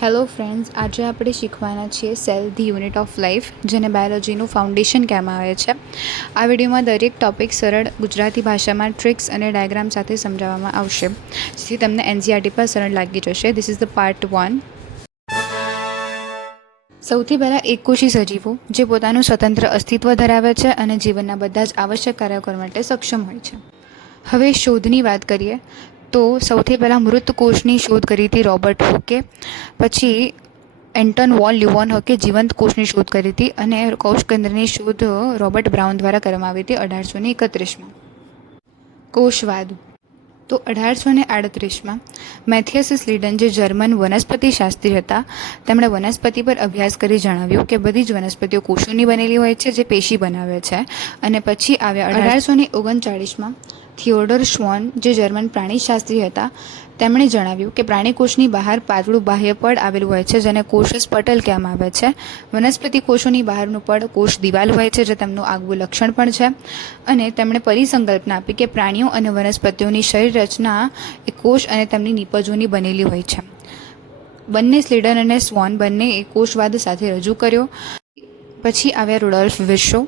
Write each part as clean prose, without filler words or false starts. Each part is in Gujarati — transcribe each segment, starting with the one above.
હેલો ફ્રેન્ડ્સ, આજે આપણે શીખવાના છીએ cell the unit of life, જેને બાયોલોજીનું ફાઉન્ડેશન કહેવામાં આવે છે. આ વિડીયોમાં દરેક ટૉપિક સરળ ગુજરાતી ભાષામાં ટ્રિક્સ અને ડાયાગ્રામ સાથે સમજાવવામાં આવશે, જેથી તમને એનસીઈઆરટી પર સરળ લાગી જશે. This is the part 1. સૌથી પહેલાં એકકોષી સજીવો જે પોતાનું સ્વતંત્ર અસ્તિત્વ ધરાવે છે અને જીવનના બધા જ આવશ્યક કાર્યો કરવા માટે સક્ષમ હોય છે. હવે શોધની વાત કરીએ તો સૌથી પહેલાં મૃત કોષની શોધ કરી હતી રોબર્ટ હુકે. પછી એન્ટન વોન લ્યુવનહોકે જીવંત કોષની શોધ કરી હતી અને કોષ કેન્દ્રની શોધ રોબર્ટ બ્રાઉન દ્વારા કરવામાં આવી હતી 1831માં. કોષવાદ તો 1838માં મેથિયસ સ્લીડન, જે જર્મન વનસ્પતિશાસ્ત્રી હતા, તેમણે વનસ્પતિ પર અભ્યાસ કરી જણાવ્યું કે બધી જ વનસ્પતિઓ કોષોની બનેલી હોય છે જે પેશી બનાવે છે. અને પછી આવ્યા 1839માં થિયોડોર શ્વોન, જે જર્મન પ્રાણીશાસ્ત્રી હતા, તેમણે જણાવ્યું કે પ્રાણીકોષની બહાર પાતળું બાહ્ય પડ આવેલું હોય છે જેને કોષ પટલ કહેવામાં આવે છે. વનસ્પતિ કોષોની બહારનું પડ કોષ દિવાલ હોય છે, જે તેમનું આગવું લક્ષણ પણ છે. અને તેમણે પરિસંકલ્પના આપી કે પ્રાણીઓ અને વનસ્પતિઓની શરીર રચના એ કોષ અને તેમની નિપજોની બનેલી હોય છે. બંને સ્લીડન અને સ્વોન બંને એ કોષવાદ સાથે રજૂ કર્યો. પછી આવ્યા રુડોલ્ફ વિર્શો,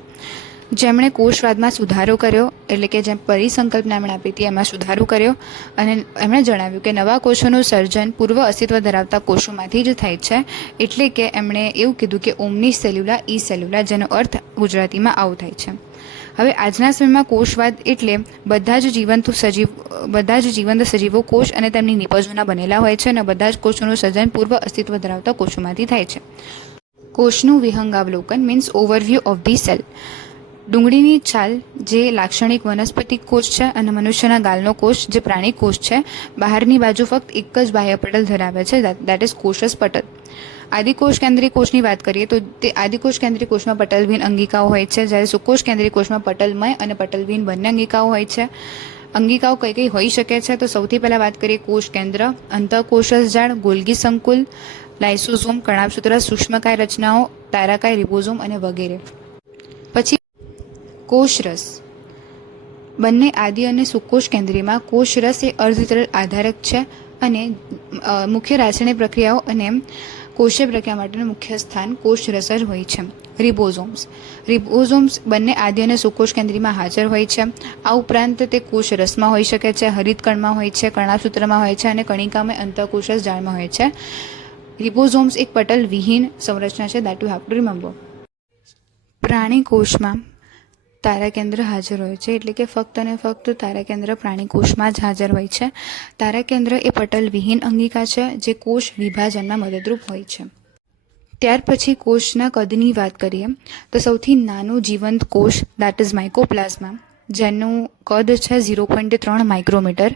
જેમણે કોષવાદમાં સુધારો કર્યો, એટલે કે જેમ પરિસંકલ્પના એમણે આપી હતી એમાં સુધારો કર્યો. અને એમણે જણાવ્યું કે નવા કોષોનું સર્જન પૂર્વ અસ્તિત્વ ધરાવતા કોષોમાંથી જ થાય છે. એટલે કે એમણે એવું કીધું કે ઓમની સેલ્યુલા ઈ સેલ્યુલા, જેનો અર્થ ગુજરાતીમાં આવું થાય છે. હવે આજના સમયમાં કોષવાદ એટલે બધા જ જીવંત સજીવો કોષ અને તેમની નિપજોના બનેલા હોય છે અને બધા જ કોષોનું સર્જન પૂર્વ અસ્તિત્વ ધરાવતા કોષોમાંથી થાય છે. કોષનું વિહંગાવલોકન means overview of the cell. ડુંગળીની છાલ જે લાક્ષણિક વનસ્પતિ કોષ છે અને મનુષ્યના ગાલનો કોષ જે પ્રાણી કોષ છે, બહારની બાજુ ફક્ત એક જ બાહ્ય પટલ ધરાવે છે, દેટ ઇઝ કોષસ પટલ. આદિકોષ કેન્દ્રીય કોષની વાત કરીએ તો તે આદિકોષ કેન્દ્રીય કોષમાં પટલવિહીન અંગિકાઓ હોય છે, જ્યારે સુકોષ કેન્દ્રીય કોષમાં પટલમય અને પટલવિહીન બંને અંગિકાઓ હોય છે. અંગિકાઓ કઈ કઈ હોઈ શકે છે તો સૌથી પહેલાં વાત કરીએ કોષ કેન્દ્ર, અંતઃકોષસ જાળ, ગોલ્ગી સંકુલ, લાઇસોઝોમ, કણાભસૂત્ર, સૂક્ષ્મકાય રચનાઓ, તારાકાય, રિબોઝોમ અને વગેરે. પછી કોષરસ. બંને આદિ અને સુકોષ કેન્દ્રીયમાં કોષરસ એ અર્ધતરલ આધારક છે અને મુખ્ય રાસાયણિક પ્રક્રિયાઓ અને કોષીય પ્રક્રિયા માટેનું મુખ્ય સ્થાન કોષરસ જ હોય છે. રિબોઝોમ્સ બંને આદિ અને સુકોષ કેન્દ્રીયમાં હાજર હોય છે. આ ઉપરાંત તે કોષરસમાં હોઈ શકે છે, હરિતકણમાં હોય છે, કણાભસૂત્રમાં હોય છે અને કણિકામય અંતઃકોષસ જાળમાં હોય છે. રિબોઝોમ્સ એક પટલ વિહીન સંરચના છે, that you have to remember. પ્રાણી કોષમાં તારાકેન્દ્ર હાજર હોય છે, એટલે કે ફક્ત અને ફક્ત તારાકેન્દ્ર પ્રાણી કોષમાં જ હાજર હોય છે. તારાકેન્દ્ર એ પટલ વિહીન અંગિકા છે જે કોષ વિભાજનમાં મદદરૂપ હોય છે. ત્યાર પછી કોષના કદની વાત કરીએ તો સૌથી નાનું જીવંત કોષ દેટ ઇઝ માઇકોપ્લાઝ્મા, જેનું કદ છે 0.3 માઇક્રોમીટર.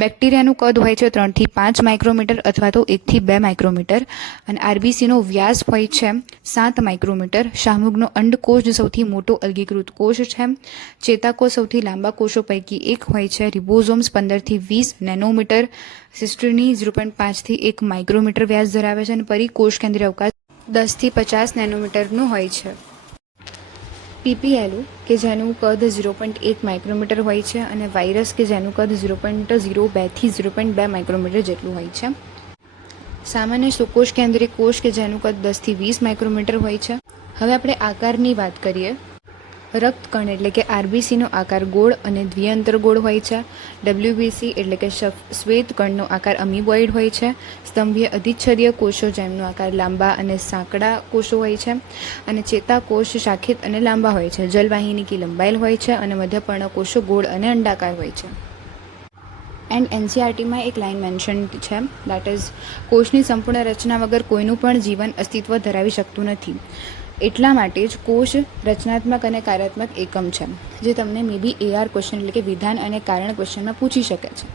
બેક્ટેરિયાનું કદ હોય છે 3 થી 5 માઇક્રોમીટર અથવા તો 1 થી 2 માઇક્રોમીટર. અને આરબીસીનો વ્યાસ હોય છે 7 માઇક્રોમીટર. શાહમૃગનો અંડકોષ સૌથી મોટો અલ્ગીકૃત કોષ છે. ચેતાકોષ સૌથી લાંબા કોષો પૈકી એક હોય છે. રિબોઝોમ્સ 15 થી 20 નેનોમીટર. સિસ્ટર્ની 0.5 થી 1 માઇક્રોમીટર વ્યાસ ધરાવે છે અને પરિકોષ કેન્દ્રીય અવકાશ 10 થી 50 નેનોમીટરનું હોય છે. પીપીએલુ કે જેનું કદ 0.1 માઇક્રોમીટર હોય છે અને વાયરસ કે જેનું કદ 0.02 થી 0.2 માઇક્રોમીટર જેટલું હોય છે. સામાન્ય સુકોષ કેન્દ્રીય કોષ કે જેનું કદ 10 થી 20 માઇક્રોમીટર હોય છે. હવે આપણે આકારની વાત કરીએ. રક્તકણ એટલે કે આરબીસીનો આકાર ગોળ અને દ્વિઅંતરગોળ હોય છે. ડબ્લ્યુબીસી એટલે કે શ્વેત કણનો આકાર અમીબોઇડ હોય છે. સ્તંભીય અધિચ્છદીય કોષો જેમનો આકાર લાંબા અને સાંકડા કોષો હોય છે. અને ચેતાકોષ શાખિત અને લાંબા હોય છે. જલવાહિનીકી લંબાયેલ હોય છે અને મધ્યપર્ણ કોષો ગોળ અને અંડાકાર હોય છે. એન્ડ એનસીઈઆરટીમાં એક લાઇન મેન્શન છે, દેટ ઇઝ કોષની સંપૂર્ણ રચના વગર કોઈનું પણ જીવન અસ્તિત્વ ધરાવી શકતું નથી. એટલા માટે જ કોષ રચનાત્મક અને કાર્યાત્મક એકમ છે, જે તમને મે બી AR ક્વેશ્ચન એટલે કે વિધાન અને કારણ ક્વેશ્ચનમાં પૂછી શકે છે.